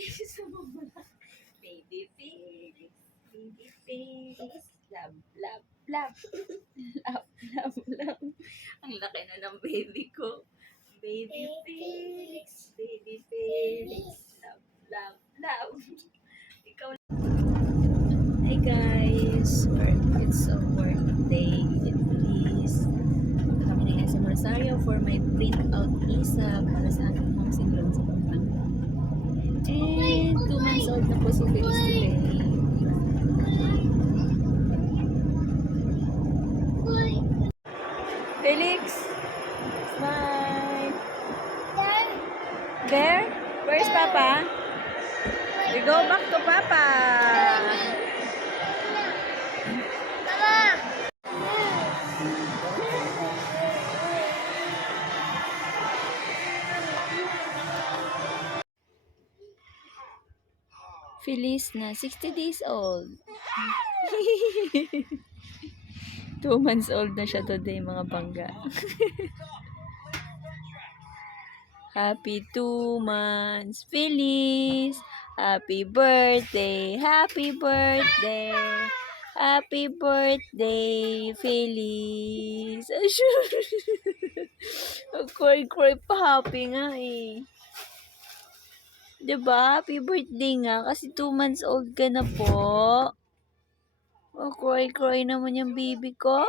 Baby Felix. Baby Felix. Love, love, love. Love, love, love. Ang laki na ng baby ko. Baby Felix. Baby Felix. Love, love, love. Ikaw. Hi guys. It's a work day. Please. Kami na sa Rosario for my print-out visa para sa aking home syndrome sa Pampanga. And 2 months old na po si Felix today. Felix! Smile! There? Where's Papa? We go back to Papa! Feliz na 60 days old. 2 months old na siya today, mga bangga. Happy 2 months, Feliz! Happy birthday! Happy birthday! Happy birthday, Feliz! Cry pa, happy nga eh. Diba? Happy birthday nga. Kasi 2 months old ka na po. Oh, cry naman yung baby ko.